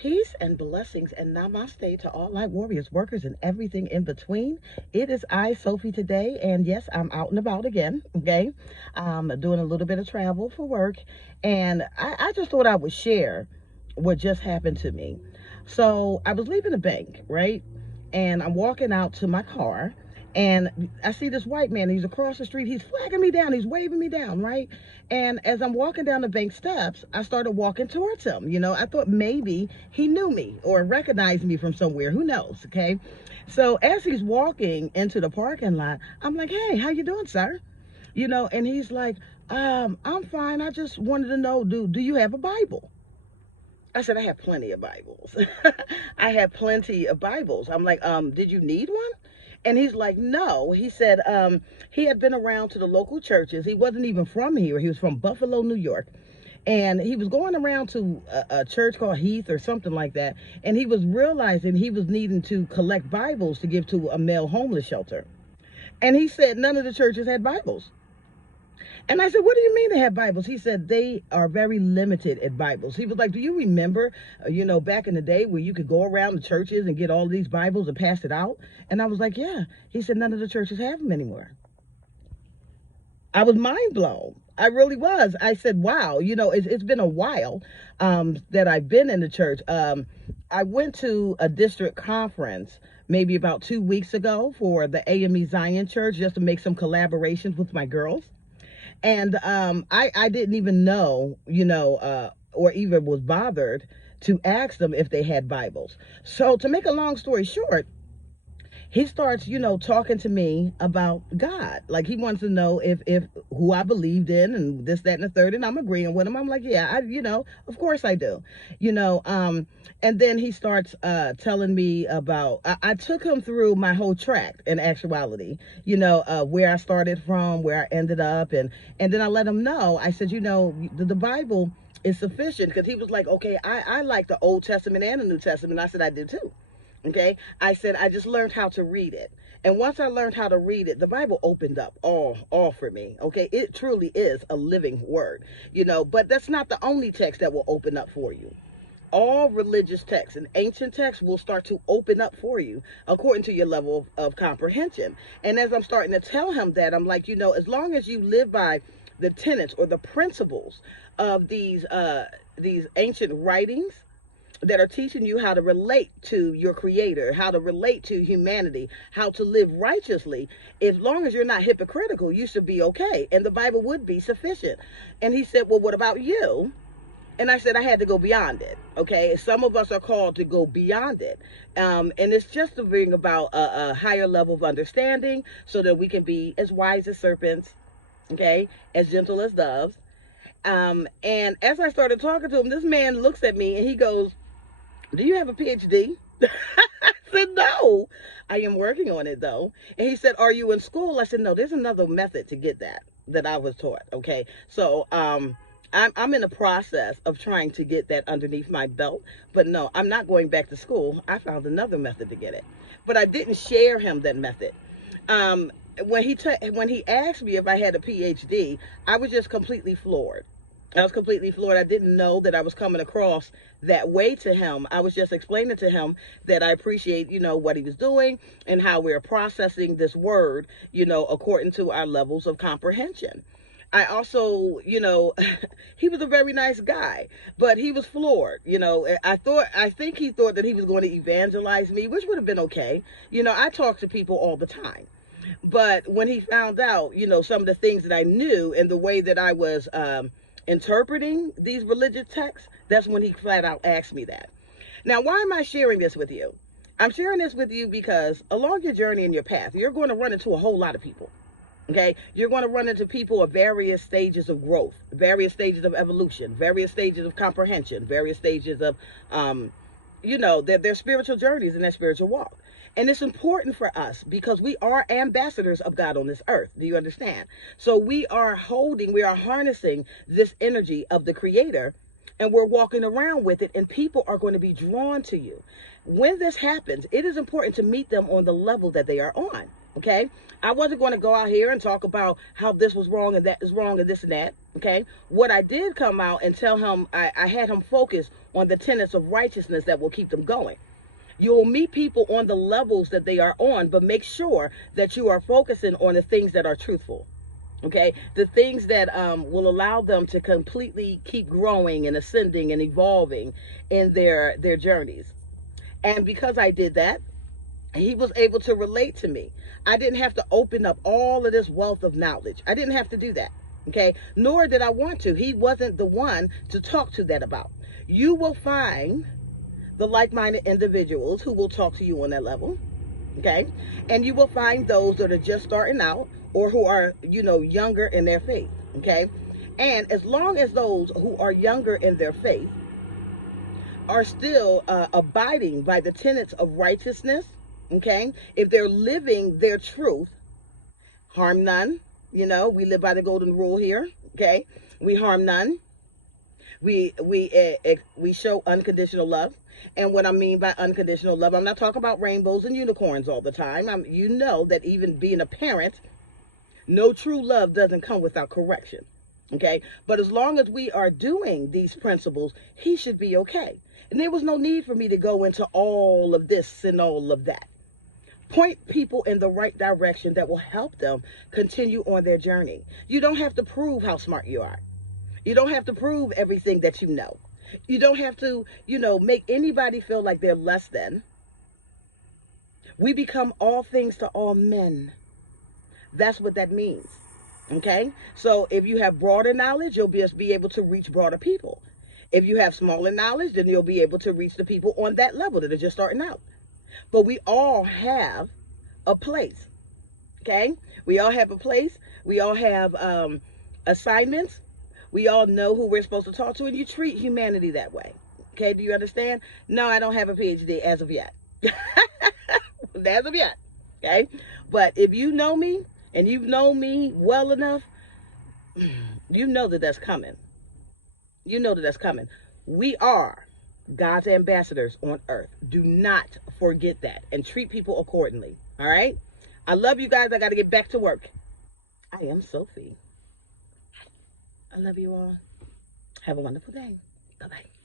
Peace and blessings and namaste to all light warriors, workers, and everything in between. It is I, Sophie, today, and yes, I'm out and about again, okay? Doing a little bit of travel for work, and I just thought I would share what just happened to me. So I was leaving the bank, right? And I'm walking out to my car, and I see this white man. He's across the street. He's flagging me down. He's waving me down, right? And as I'm walking down the bank steps, I started walking towards him. I thought maybe he knew me or recognized me from somewhere. Who knows? Okay. So as he's walking into the parking lot, I'm like, hey, how you doing, sir? And he's like, I'm fine. I just wanted to know, do you have a Bible? I said, I have plenty of Bibles. I have plenty of Bibles. I'm like, did you need one? And he's like, no. He said he had been around to the local churches. He wasn't even from here. He was from Buffalo, New York. And he was going around to a church called Heath or something like that. And he was realizing he was needing to collect Bibles to give to a male homeless shelter. And he said none of the churches had Bibles. And I said, what do you mean they have Bibles? He said they are very limited at Bibles. He was like, do you remember, back in the day where you could go around the churches and get all these Bibles and pass it out? And I was like, yeah. He said, none of the churches have them anymore. I was mind blown. I really was. I said, wow, it's been a while that I've been in the church. I went to a district conference maybe about 2 weeks ago for the AME Zion Church just to make some collaborations with my girls. And I didn't even know, or even was bothered to ask them if they had Bibles. So to make a long story short, he starts, talking to me about God. Like he wants to know if who I believed in and this, that, and the third. And I'm agreeing with him. I'm like, yeah, of course I do. And then he starts telling me about, I took him through my whole track in actuality, where I started from, where I ended up. And then I let him know, I said, the Bible is sufficient, because he was like, okay, I like the Old Testament and the New Testament. I said, I do too. Okay, I said, I just learned how to read it. And once I learned how to read it, the Bible opened up all for me. Okay, it truly is a living word, but that's not the only text that will open up for you. All religious texts and ancient texts will start to open up for you according to your level of comprehension. And as I'm starting to tell him that, I'm like, as long as you live by the tenets or the principles of these ancient writings that are teaching you how to relate to your creator, how to relate to humanity, how to live righteously, as long as you're not hypocritical, you should be okay. And the Bible would be sufficient. And he said, well, what about you? And I said, I had to go beyond it. Okay. Some of us are called to go beyond it. And it's just to bring about a higher level of understanding so that we can be as wise as serpents, okay, as gentle as doves. And as I started talking to him, this man looks at me and he goes, do you have a PhD? I said, no. I am working on it, though. And he said, are you in school? I said, no, there's another method to get that I was taught. Okay. So I'm in the process of trying to get that underneath my belt. But no, I'm not going back to school. I found another method to get it. But I didn't share him that method. When he asked me if I had a PhD, I was just completely floored. I was completely floored. I didn't know that I was coming across that way to him. I was just explaining to him that I appreciate, what he was doing and how we're processing this word, according to our levels of comprehension. I also, he was a very nice guy, but he was floored. I think he thought that he was going to evangelize me, which would have been okay. I talk to people all the time. But when he found out, some of the things that I knew and the way that I was, interpreting these religious texts, that's when he flat out asked me that. Now, why am I sharing this with you? I'm sharing this with you because along your journey and your path, you're going to run into a whole lot of people. Okay, you're going to run into people of various stages of growth, various stages of evolution, various stages of comprehension, various stages of, their spiritual journeys and their spiritual walk. And it's important for us because we are ambassadors of God on this earth. Do you understand? So we are harnessing this energy of the Creator, and we're walking around with it, and people are going to be drawn to you. When this happens, it is important to meet them on the level that they are on. Okay, I wasn't going to go out here and talk about how this was wrong and that is wrong and this and that. Okay, what I did come out and tell him, I had him focus on the tenets of righteousness that will keep them going. You'll meet people on the levels that they are on, but make sure that you are focusing on the things that are truthful. Okay, the things that will allow them to completely keep growing and ascending and evolving in their journeys. And because I did that, he was able to relate to me. I didn't have to open up all of this wealth of knowledge. I didn't have to do that. Okay, nor did I want to. He wasn't the one to talk to that about. You will find the like-minded individuals who will talk to you on that level. Okay, and you will find those that are just starting out or who are, younger in their faith. Okay, and as long as those who are younger in their faith are still abiding by the tenets of righteousness, okay, if they're living their truth, harm none. We live by the golden rule here. Okay, we harm none. We show unconditional love. And what I mean by unconditional love, I'm not talking about rainbows and unicorns all the time. You know that even being a parent, no true love doesn't come without correction. Okay, but as long as we are doing these principles, he should be okay. And there was no need for me to go into all of this and all of that. Point people in the right direction that will help them continue on their journey. You don't have to prove how smart you are. You don't have to prove everything that you know. You don't have to, make anybody feel like they're less than. We become all things to all men. That's what that means. Okay? So if you have broader knowledge, you'll just be able to reach broader people. If you have smaller knowledge, then you'll be able to reach the people on that level that are just starting out. But we all have a place. Okay? We all have a place. We all have assignments. We all know who we're supposed to talk to, and you treat humanity that way. Okay, do you understand? No, I don't have a PhD as of yet. As of yet. Okay? But if you know me, and you've known me well enough, you know that that's coming. You know that that's coming. We are God's ambassadors on earth. Do not forget that, and treat people accordingly. All right? I love you guys. I got to get back to work. I am Sophie. I love you all. Have a wonderful day. Bye-bye.